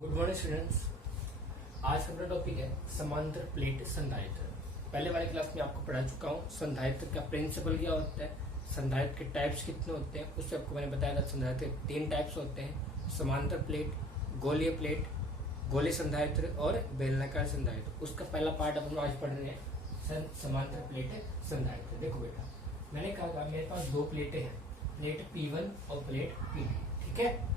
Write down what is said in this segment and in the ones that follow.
Good morning students. आज का अपना टॉपिक है समांतर प्लेट संधारित्र। पहले वाली क्लास में आपको पढ़ा चुका हूँ संधारित्र का प्रिंसिपल क्या होता है, संधारित्र के टाइप्स कितने होते हैं। उससे आपको मैंने बताया था संधारित्र के 3 टाइप्स होते हैं, समांतर प्लेट, गोलीय प्लेट, गोलीय संधारित्र और बेलनाकार संधारित्र। उसका पहला पार्ट अपन आज पढ़ रहे हैं समांतर प्लेट संधारित्र। देखो बेटा, मैंने कहा मेरे पास 2 प्लेटें हैं, प्लेट P1 और प्लेट P2, ठीक है।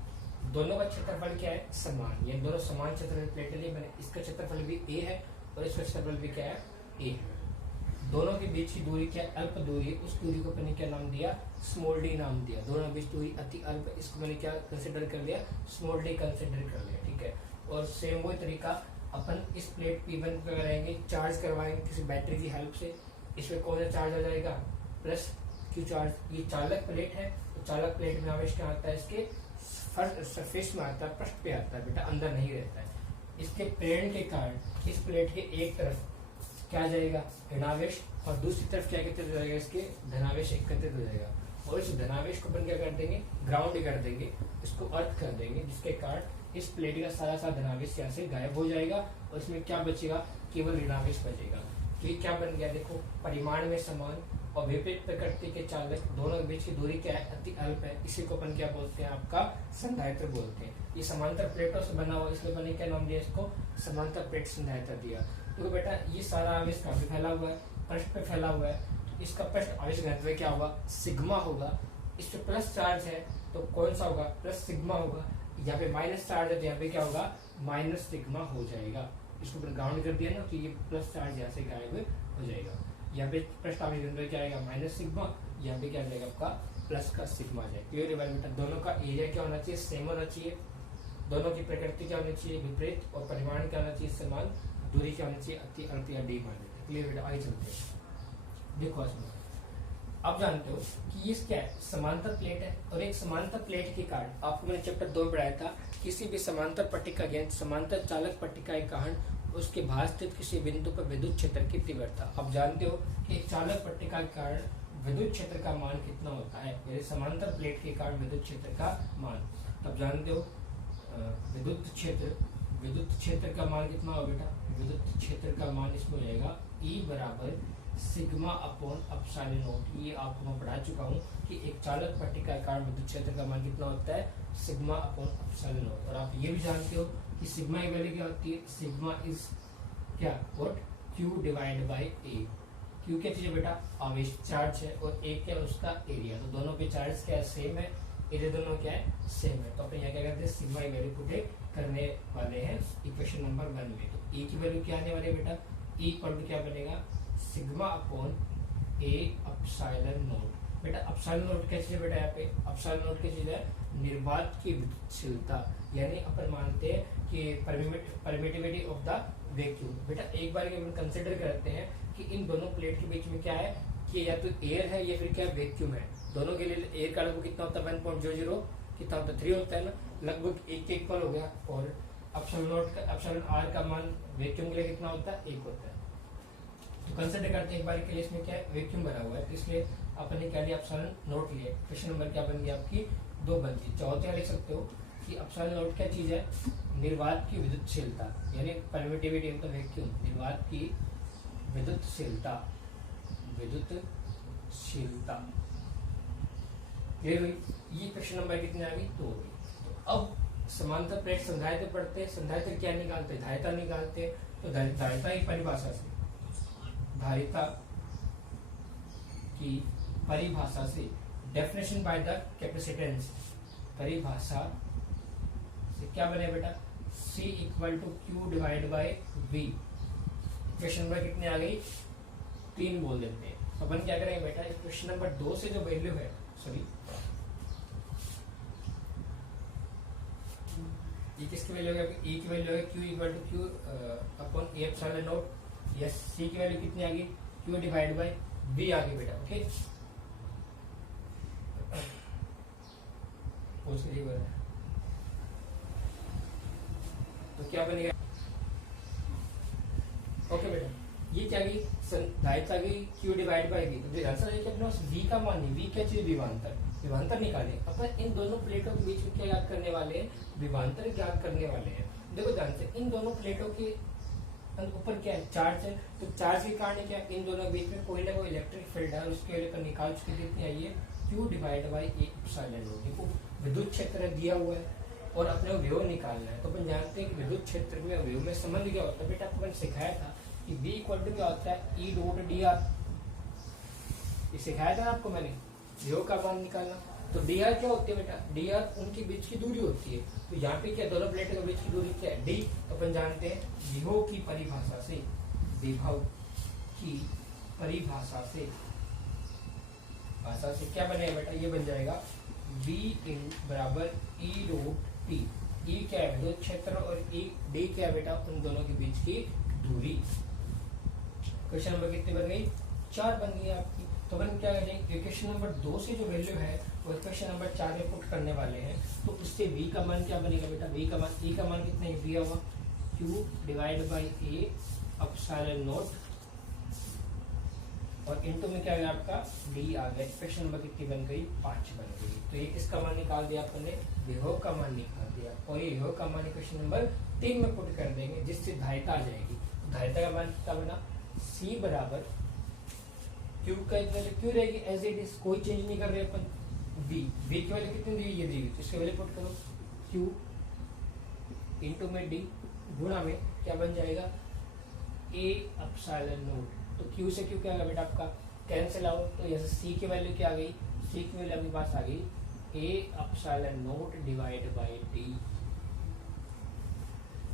दोनों का क्षेत्रफल क्या है, समान। ये दोनों समान क्षेत्रफल प्लेटें ली मैंने। इसका क्षेत्रफल भी a है और इसका क्षेत्रफल भी क्या है, a है। दोनों के बीच की दूरी क्या है, अल्प दूरी। उस दूरी को मैंने क्या नाम दिया, स्मॉल डी नाम दिया। दोनों के बीच दूरी अति अल्प, इसको मैंने क्या कंसिडर कर लिया, स्मॉल डी कंसिडर कर लिया, ठीक है। और सेम वही तरीका अपन इस प्लेट P1 पे करेंगे, चार्ज करवाएंगे किसी बैटरी की हेल्प से। इसमें कौन सा चार्ज आ जाएगा, प्लस क्यू चार्ज। ये चालक प्लेट है, तो चालक प्लेट में आवेश क्या आता है, इसके सरफेस में आता है, पृष्ठ पे आता है बेटा, अंदर नहीं रहता है। इसके प्रेरण के कारण इस प्लेट के एक तरफ क्या जाएगा, ऋणावेश, और दूसरी तरफ क्या एकत्रित हो जाएगा, इसके धनावेश एकत्रित हो जाएगा। और इस धनावेश को अपन क्या कर देंगे, ग्राउंड कर देंगे, इसको अर्थ कर देंगे, जिसके कारण इस प्लेट का सारा धनावेश यहाँ से गायब हो जाएगा और इसमें क्या बचेगा, केवल ऋणावेश बचेगा। तो ये क्या बन गया, देखो, परिमाण में समान और विपरीत प्रकृति के चालक, दोनों के बीच की दूरी क्या है, अति अल्प है। इसी को अपन क्या बोलते हैं, आपका संधारित्र बोलते हैं। ये समांतर प्लेटों से बना हुआ, इसलिए मैंने क्या नाम दिया इसको, समांतर प्लेट संधारित्र दिया। तो बेटा ये सारा आवेश काफी फैला हुआ है, पृष्ठ पे फैला हुआ है। तो इसका पृष्ठ आवेश घनत्व क्या होगा, सिग्मा होगा। इस पे प्लस चार्ज है तो कौन सा होगा, प्लस सिग्मा होगा। यहाँ पे माइनस चार्ज है तो यहाँ पे क्या होगा, माइनस सिग्मा हो जाएगा। इसको ग्राउंड कर दिया ना, तो ये प्लस चार्ज यहाँ से गायब हो जाएगा। यहाँ पे पृष्ठ आवेश घनत्व क्या आएगा, माइनस सिग्मा। यहाँ पे क्या आ जाएगा, आपका प्लस का सिग्मा आ जाएगा। क्लियर है बेटा। दोनों का एरिया क्या होना चाहिए, सेम होना चाहिए। दोनों की प्रकृति क्या होनी चाहिए, विपरीत, और परिमाण क्या होना चाहिए, समान। दूरी क्या होनी चाहिए, अति अल्प या डी मान लेते। क्लियर बेटा, आगे चलते हैं। देखो इसमें अब जानते हो कि ये क्या है, समांतर प्लेट है। और एक समांतर प्लेट के कारण आपको मैंने चैप्टर 2 में पढ़ाया था, किसी भी समांतर पट्टिका ज्ञान समांतर चालक पट्टिका के कारण उसके भार स्थित किसी बिंदु पर विद्युत क्षेत्र की तीव्रता। अब जानते हो कि एक चालक पट्टिका के कारण विद्युत क्षेत्र का मान कितना होता है, यानी समांतर प्लेट के कारण विद्युत क्षेत्र का मान। तब जानते हो विद्युत क्षेत्र का मान कितना होगा बेटा, विद्युत क्षेत्र का मान इसमें हो जाएगा E बराबर सिग्मा अपॉन एप्सिलॉन नॉट। ये आपको मैं पढ़ा चुका हूँ कि एक चालक पट्टिका के कारण विद्युत क्षेत्र का मान कितना होता है, सिग्मा अपॉन एप्सिलॉन नॉट। और आप ये भी जानते हो कि सिग्मा की वैल्यू क्या होती है, सिग्मा इज क्या, what, Q divide bye A। Q क्या चीज है बेटा, आवेश, चार्ज है, और A क्या है, उसका एरिया। तो दोनों के चार्ज क्या है, सेम है, एरिया दोनों क्या है, सेम है। तो अपन यहाँ क्या करते हैं, सिग्मा की वैल्यू पुट करने वाले हैं इक्वेशन नंबर 1 में। तो E की वैल्यू क्या आने वाली है बेटा, E इक्वल टू क्या बनेगा, sigma upon A epsilon not. बेटा एप्सिलॉन नॉट क्या चीज है बेटा, यहाँ पे एप्सिलॉन नॉट क्या चीज है, निर्वात की विद्युतशीलता, यानी अपन मानते हैं कि परमिटिविटी ऑफ द वैक्यूम। बेटा एक बार अपन कंसिडर करते हैं कि इन दोनों प्लेट के बीच में क्या है, कि या तो एयर है या फिर क्या वैक्यूम है। दोनों के लिए एयर का लगभग कितना होता है, 1.00 कितना होता है, 3 होता है ना, लगभग 1 के इक्वल हो गया। और एप्सिलॉन नॉट का, एप्सिलॉन आर का मान वैक्यूम के लिए कितना होता है, 1 होता है। तो कंसिडर करते हैं एक बार के लिए, इसमें क्या है, वैक्यूम बना हुआ है, इसलिए अपन ने क्या लिया, एप्सिलॉन नॉट लिया। क्वेश्चन नंबर क्या बन गया, आपकी 2 बन गई। चाहो तो लिख सकते हो कि एप्सिलॉन नॉट क्या चीज है, निर्वात की विद्युतशीलता, यानी परमिटिविटी ऑफ द वैक्यूम, निर्वात की विद्युतशीलता। क्लियर हुई। ये क्वेश्चन नंबर कितने आ गई, 2 हो गई। तो अब समांतर प्लेट संधारित्र पढ़ते हैं। संधारित्र क्या निकालते हैं, धारिता निकालते हैं। तो धारिता की परिभाषा से, धारिता की परिभाषा से, डेफिनेशन बाय द कैपेसिटेंस, परिभाषा से क्या बने बेटा, C equal to Q divide by V। Question number कितने आ गई, 3 बोल देते हैं। तो अपन क्या करेंगे बेटा, इस क्वेश्चन नंबर 2 से जो वैल्यू है, सॉरी ये किसकी वैल्यू है, E की वैल्यू है Q equal to Q upon A epsilon naught. Yes, C की वैल्यू कितनी आ गई, Q डिवाइड बाय V आ गई बेटा। ओके, तो क्या बनेगा, ओके बेटा, ये क्या गई, धारिता गई Q डिवाइड बाय V। तो आंसर है कि अपने V का मान नहीं, V क्या चीज, विभवांतर। विभवांतर निकाले। अपन इन दोनों प्लेटों के बीच में क्या याद करने वाले हैं, विभवांतर ज्ञात करने वाले हैं। देखो ध्यान से, इन दोनों प्लेटों के ऊपर क्या है, चार्ज है, तो चार्ज के कारण क्या है, इन दोनों के बीच में कोई ना कोई इलेक्ट्रिक फील्ड है, उसके वजह पर निकाल चुके कितनी आई है, Q divide by A epsilon not. देखो विद्युत क्षेत्र दिया हुआ है और अपने को विभव निकालना है, तो अपन जानते हैं कि विद्युत क्षेत्र में विभव में संबंध क्या होता है। बेटा आपको मैंने सिखाया था कि B इक्वल टू क्या होता है, E डॉट dr, ये सिखाया था आपको मैंने, विभव का मान निकालना। तो dr क्या होती है बेटा, dr उनके बीच की दूरी होती है। तो यहाँ पे क्या, दोनों प्लेटों के बीच की दूरी क्या है, d। तो अपन जानते हैं विभव की परिभाषा से, विभव की परिभाषा से क्या बनेगा बेटा, ये बन जाएगा V इन बराबर E डॉट T। E क्या है, विद्युत क्षेत्र, और E D क्या है बेटा, उन दोनों के बीच की दूरी। क्वेश्चन नंबर कितनी बन गई, 4 बन गई आपकी। तो अपन क्या करेंगे, इक्वेशन नंबर 2 से जो वैल्यू है वो इक्वेशन नंबर 4 में पुट करने वाले हैं। तो उससे V का मान क्या बनेगा बेटा, V का मान, E का मान कितना दिया हुआ, Q divide by A epsilon not, और इनटू में क्या गया आपका D आ गया। इक्वेशन नंबर कितनी बन गई, 5 बन गई। तो ये किसका मान निकाल दिया अपन ने, विभव का मान निकाल दिया, और ये विभव का मान इक्वेशन नंबर 3 में पुट कर देंगे, जिससे धारिता आ जाएगी। तो धारिता का मान कितना बना, C बराबर Q का वैल्यू क्यों रहेगी एज इट इज, कोई चेंज नहीं कर रहे अपन। V की वैल्यू कितनी दी, ये दी, तो इसकी वैल्यू पुट करो, Q इंटू में D गुणा में क्या बन जाएगा, A एप्सिलॉन नॉट। तो Q से Q क्या आएगा बेटा आपका, कैंसिल आउट। तो यहाँ से C की वैल्यू क्या आ गई, C की वैल्यू आपके पास आ गई A epsilon not divide by D।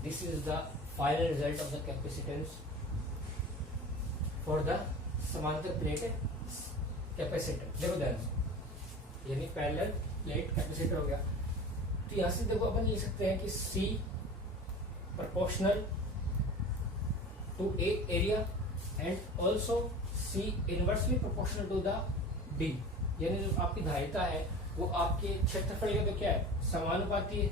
This is the final result of the capacitance for the समांतर प्लेट कैपेसिटर। देखो ध्यान से, यानी पैरेलल प्लेट कैपेसिटर हो गया। तो यहाँ से देखो अपन लिख सकते हैं कि C proportional to A area and also C inversely proportional to the D। यानी जो आपकी धारिता है वो आपके क्षेत्रफल के तो क्या है, समानुपाती है,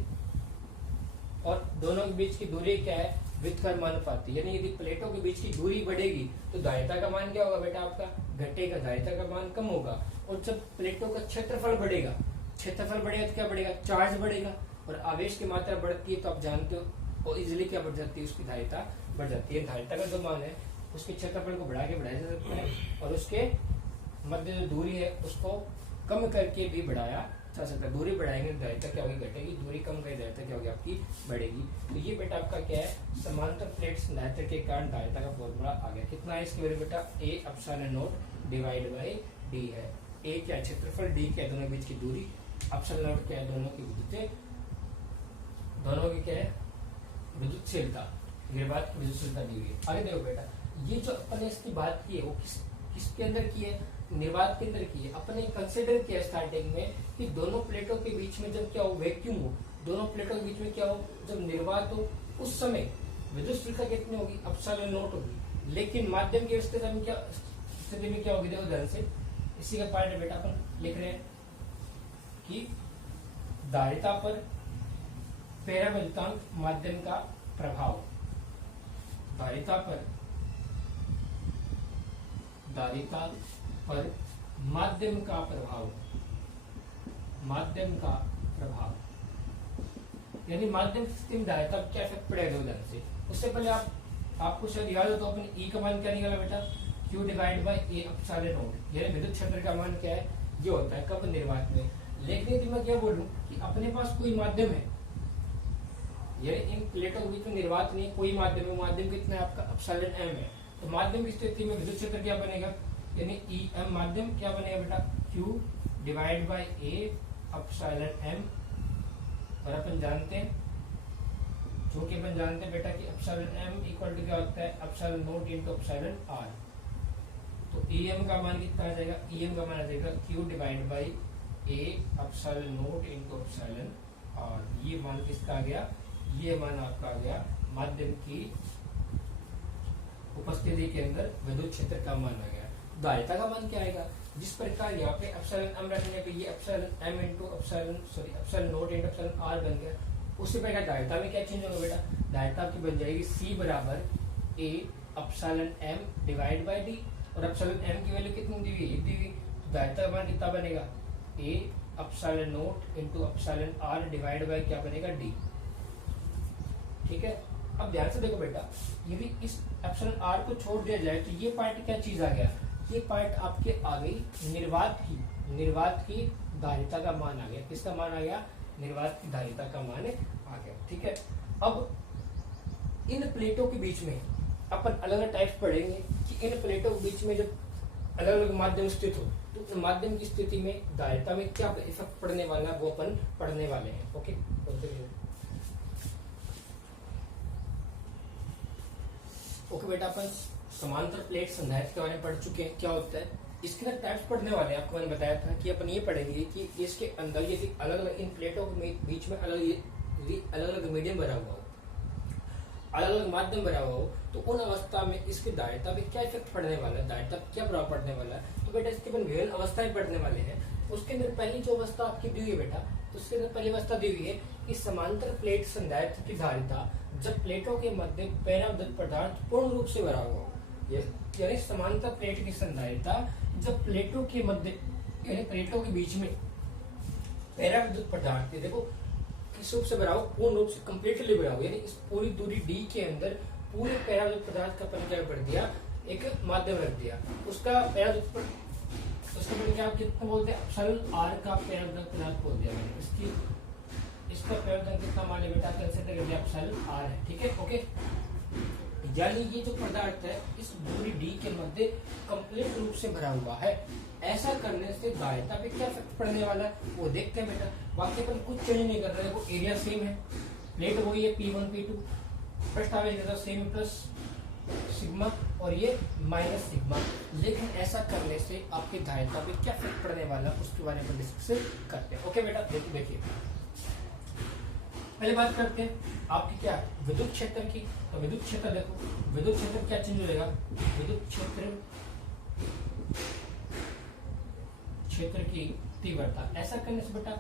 और दोनों के बीच की दूरी क्या है, व्युत्क्रमानुपाती। यानी यदि प्लेटों के बीच की दूरी बढ़ेगी तो धारिता का मान क्या होगा बेटा आपका, घटेगा, धारिता का मान कम होगा। और जब प्लेटों का क्षेत्रफल बढ़ेगा, क्षेत्रफल बढ़ेगा तो क्या बढ़ेगा, चार्ज बढ़ेगा, और आवेश की मात्रा बढ़ती है तो आप जानते हो, और इजिली क्या बढ़ जाती है, उसकी धारिता बढ़ जाती है। धारिता का जो मान है उसके क्षेत्रफल को बढ़ा के बढ़ाया जा सकता है, और उसके मध्य जो दूरी है उसको कम करके भी बढ़ाया जा सकता है। दूरी बढ़ाएंगे धारिता क्या होगी, घटेगी, दूरी कम करें धारिता क्या होगी आपकी, बढ़ेगी। तो ये बेटा आपका क्या है, समांतर प्लेट संधारित्र के कारण धारिता का फॉर्मूला आ गया। कितना है इसकी वैल्यू बेटा, A epsilon not divide by D है। A क्या है क्षेत्रफल, D क्या है दोनों के बीच की दूरी, एप्सिलॉन नॉट क्या है दोनों की क्या है विद्युतशीलता, निर्वात विद्युतशीलता दी हुई है। आगे देखो बेटा, ये जो अपन इसकी बात की है वो किसके अंदर की है, निर्वात के अंदर की है। अपने कंसिडर किया स्टार्टिंग में कि दोनों प्लेटों के बीच में जब क्या हो, वैक्यूम हो, दोनों प्लेटों के बीच में क्या हो, जब निर्वात हो, उस समय विद्युतशीलता कितनी होगी, एप्सिलॉन नॉट होगी। लेकिन माध्यम की स्थिति में क्या होगी, देखो ध्यान से, इसी का पार्ट बेटा अपन लिख रहे हैं कि धारिता पर परावर्तनांक माध्यम का प्रभाव, धारिता पर माध्यम का प्रभाव, यानी माध्यम की स्थिति में धारिता पर क्या इफेक्ट पड़ेगा उधर से। उससे पहले आपको शायद याद हो तो अपन E का मान क्या निकाला बेटा, Q divide by A epsilon not. यानी विद्युत क्षेत्र का मान क्या है, ये होता है कब, निर्वात में। लेकिन यदि मैं क्या बोलूं कि अपने पास कोई माध्यम है, यानी इन प्लेटों के बीच में निर्वात नहीं, कोई माध्यम है, माध्यम कितना है आपका, एप्सिलॉन m है। तो माध्यम की स्थिति में विद्युत क्षेत्र क्या बनेगा, यानी EM माध्यम क्या बनेगा बेटा, Q divide by A epsilon m। और अपन जानते हैं बेटा कि एप्सिलॉन m इक्वल टू क्या होता है, epsilon not into epsilon r। तो EM का मान कितना आ जाएगा, EM का मान आ जाएगा Q divide by A epsilon not into epsilon r। ये मान किसका आ गया, ये मान आपका आ गया माध्यम की उपस्थिति के अंदर विद्युत क्षेत्र का मान आ गया। धारिता का मान क्या आएगा, जिस प्रकार यहाँ पे एप्सिलॉन m रखने पे ये epsilon m into epsilon not into epsilon r बन गया। उससे प्रकार धारिता में क्या चेंज होगा बेटा, धारिता आपकी बन जाएगी C बराबर A epsilon m divide by D, और एप्सिलॉन m की वैल्यू कितनी दी हुई है, दी हुई। धारिता का मान कितना बनेगा, A epsilon naught into epsilon R divide by क्या बनेगा डी। ठीक है, अब ध्यान से देखो बेटा, यदि इस एप्सिलॉन आर को छोड़ दिया जाए तो ये पार्ट क्या चीज आ गया, ये पार्ट आपके आ गई निर्वात की धारिता का मान आ गया। किसका मान आ गया, निर्वात की धारिता का मान आ गया। ठीक है, अब इन प्लेटों के बीच में अपन अलग अलग टाइप्स पढ़ेंगे कि इन प्लेटों के बीच में जब अलग अलग माध्यम स्थित हो तो माध्यम की स्थिति में धारिता में क्या इफेक्ट पड़ने वाला है वो अपन पढ़ने वाले हैं। ओके, ओके बेटा, अपन समांतर प्लेट संधारित्र के बारे में पढ़ चुके हैं। क्या होता है, इसके अंदर टाइप्स पढ़ने वाले हैं। आपको मैंने बताया था कि अपन ये पढ़ेंगे कि इसके अंदर यदि अलग अलग इन प्लेटों के बीच में अलग अलग मीडियम भरा हुआ हो, अलग अलग माध्यम भरा हुआ हो, तो उन अवस्था में इसकी धारिता पे क्या इफेक्ट पड़ने वाला है, धारिता पे क्या प्रभाव पड़ने वाला है। तो बेटा इसके अपन विभिन्न अवस्थाएं पढ़ने वाले हैं। उसके अंदर पहली जो अवस्था आपकी दी हुई है बेटा, तो उसके अंदर पहली अवस्था दी हुई है कि समांतर प्लेट संधारित्र की धारिता जब प्लेटों के मध्य पैराविद्युत पदार्थ पूर्ण रूप से भरा हुआ हो, यानी समांतर प्लेट की संधारिता जब प्लेटों के मध्य यानी प्लेटों के बीच में पैराविद्युत पदार्थ, देखो किस रूप से भरा हो, पूर्ण रूप से कंप्लीटली भरा हो, यानी इस पूरी दूरी डी के अंदर पूरे पैराविद्युत पदार्थ का अपन क्या कर दिया, एक माध्यम रख दिया। उसका पैराविद्युत उसका अपन क्या कितना बोलते हैं, अपसाइलन आर का पैराविद्युत पदार्थ बोल दिया मैंने। इसका पैराविद्युत कितना मान बेटा, कंसीडर कर दिया अपसाइलन आर है। ठीक है, ओके, यानी ये जो पदार्थ है इस दूरी डी के मध्य कंप्लीट रूप से भरा हुआ है। ऐसा करने से धारिता पे क्या इफेक्ट पड़ने वाला है वो देखते हैं बेटा। बाकी अपन कुछ चेंज नहीं कर रहे हैं, वो एरिया सेम है, प्लेट वही है P1 P2, फर्स्ट आवेगा सेम प्लस सिग्मा और ये माइनस सिग्मा। लेकिन ऐसा करने से आपकी धारिता पे क्या इफेक्ट पड़ने वाला उसके बारे में डिस्कस करते हैं। ओके बेटा, देखिए पहले बात करते हैं आपकी क्या विद्युत क्षेत्र की। तो विद्युत क्षेत्र देखो, विद्युत क्षेत्र क्या चेंज हो जाएगा, विद्युत क्षेत्र की तीव्रता। ऐसा करने से बेटा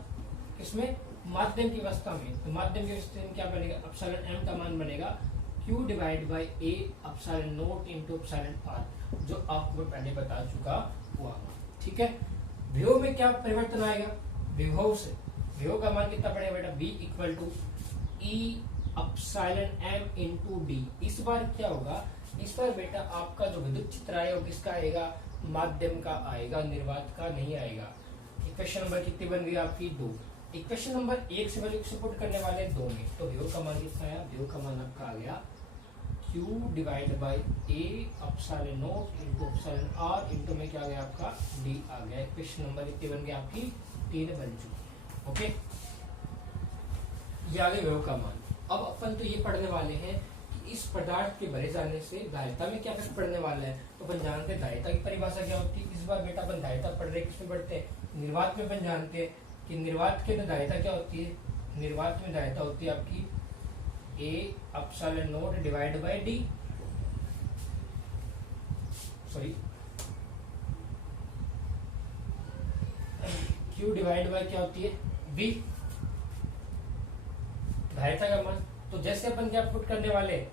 इसमें माध्यम की अवस्था में, तो माध्यम की अवस्था में क्या बनेगा, अपसाइलन m का मान बनेगा Q divide by A epsilon naught into epsilon R, जो आपको पहले बता चुका हुआ। ठीक है, विभव में क्या परिवर्तन आएगा, विभव से विभव का मान कितना पड़ेगा बेटा, V equal to E epsilon m into D. इस बार क्या होगा, इस बार बेटा आपका जो विद्युत क्षेत्र आएगा वो किसका आएगा, माध्यम का आएगा, निर्वात का नहीं आएगा। इक्वेशन नंबर कितनी बन गई आपकी, 2। इक्वेशन नंबर 1 से वैल्यू से पुट करने वाले 2 में, तो विभव का मान कितना आया, विभव का मान आपका आ गया Q divide by A epsilon naught into epsilon R into में क्या आ गया आपका D आ गया। इक्वेशन नंबर कितनी बन गई आपकी, 3 बन चुकी। ओके, ये आ गया विभव का मान। अब अपन तो ये पढ़ने वाले हैं कि इस पदार्थ के भरे जाने से धारिता में क्या इफेक्ट पड़ने वाला है। तो अपन जानते हैं धारिता की परिभाषा क्या होती है। इस बार बेटा अपन धारिता पढ़ रहे किसमें पढ़ते हैं, निर्वात में। अपन जानते हैं कि निर्वात के अंदर धारिता क्या होती है, निर्वात में धारिता होती है आपकी A epsilon note divide by D, sorry Q divide by क्या होती है B, धारिता का मान। तो जैसे अपन क्या पुट करने वाले हैं,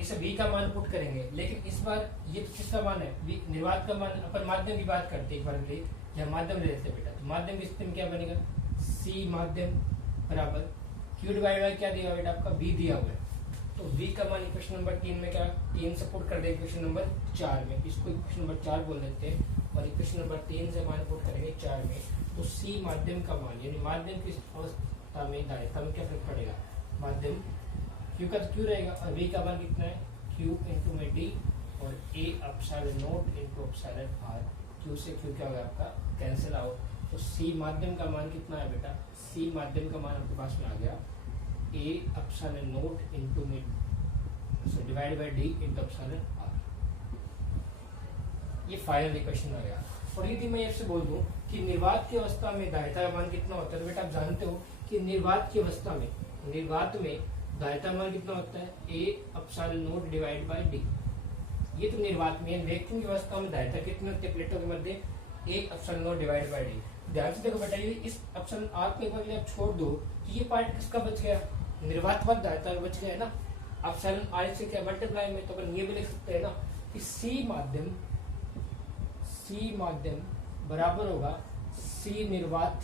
इसे V का मान पुट करेंगे, लेकिन इस बार ये तो किसका मान है, निर्वात का मान। अपन माध्यम की बात करते हैं एक बार के लिए, या माध्यम ले लेते बेटा। तो माध्यम की स्थिति में क्या बनेगा, C माध्यम बराबर Q डिवाइड बाय क्या दिया बेटा आपका B दिया हुआ है। तो V का मान इक्वेशन नंबर 3 में क्या, 3 से पुट कर दे इक्वेशन नंबर 4 में, इसको इक्वेशन नंबर 4 बोल देते हैं, और इक्वेशन नंबर 3 से मान पुट करेंगे 4 में। तो C माध्यम का मान, यानी माध्यम की अवस्था में धारिता में क्या फर्क पड़ेगा, माध्यम Q का तो Q रहेगा, और V का मान कितना है Q इंटू में D, और A epsilon naught into epsilon R। Q से Q क्या होगा आपका कैंसिल आउट। तो C माध्यम का मान कितना है बेटा, C माध्यम का मान आपके पास में आ गया A अपसाइलन नोट इंटू में divide by D into epsilon R। ये फाइनल इक्वेशन आ गया। और यदि मैं आपसे बोल दूं कि निर्वात की अवस्था में धारिता का मान कितना होता है, तो बेटा आप जानते हो कि निर्वात की अवस्था में, निर्वात में धारिता मान कितना होता है, A epsilon note divide by D। ये तो निर्वात में, वैक्यूम की अवस्था में धारिता कितनी होती है प्लेटों के मध्य, A epsilon note divide by D। ध्यान से देखो बेटा, ये इस अपसाइलन R को एक बार आप छोड़ दो तो ये पार्ट किसका बच गया, निर्वात वाला धारिता बच गया है ना। अपसाइलन R से क्या मल्टीप्लाई में, तो अपन ये भी लिख सकते हैं ना कि C माध्यम बराबर होगा C निर्वात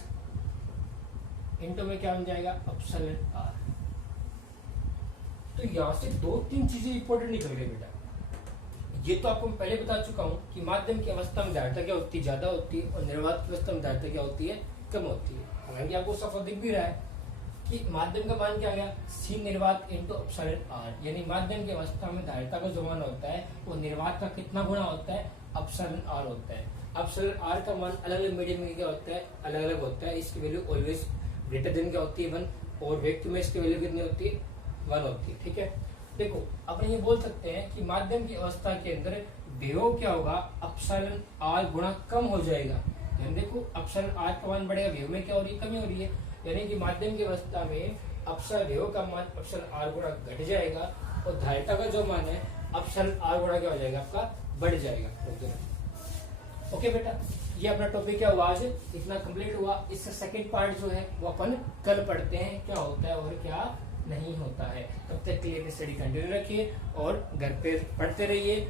इंटू में क्या बन जाएगा एप्सिलॉन आर। तो यहाँ से 2-3 चीजें इंपॉर्टेंट निकल गई बेटा। ये तो आपको मैं पहले बता चुका हूँ कि माध्यम की अवस्था में धारिता क्या होती है, ज्यादा होती है, और निर्वात की अवस्था में धारिता क्या होती है, कम होती है। हालांकि आपको सफल दिख भी रहा है कि माध्यम का मान क्या आ गया, सी निर्वात इंटू एप्सिलॉन आर, यानी माध्यम की अवस्था में धारिता का जो मान होता है वो निर्वात का कितना गुना होता है, एप्सिलॉन आर होता है। एप्सिलॉन आर का मान अलग अलग मीडियम में क्या होता है, अलग अलग होता है। इसकी वैल्यू ऑलवेज ग्रेटर देन क्या होती है 1, और वैक्यूम में इसकी वैल्यू कितनी होती है 1 होती है। ठीक है, देखो अपन ये बोल सकते हैं कि माध्यम की अवस्था के अंदर विभव क्या होगा, एप्सिलॉन आर गुणा कम हो जाएगा। यानी देखो एप्सिलॉन आर का मान बढ़ेगा, विभव में क्या हो रही है, कमी हो रही है। यानी कि माध्यम की अवस्था में एप्सिलॉन विभव का मान एप्सिलॉन आर गुणा घट जाएगा, और धारिता का जो मान है एप्सिलॉन आर गुणा क्या हो जाएगा, आपका बढ़ जाएगा। ओके बेटा, ये अपना टॉपिक क्या हुआ आज, इतना कंप्लीट हुआ। इसका सेकंड पार्ट जो है वो अपन कल पढ़ते हैं, क्या होता है और क्या नहीं होता है। तब तक के लिए स्टडी कंटिन्यू रखिए और घर पे पढ़ते रहिए।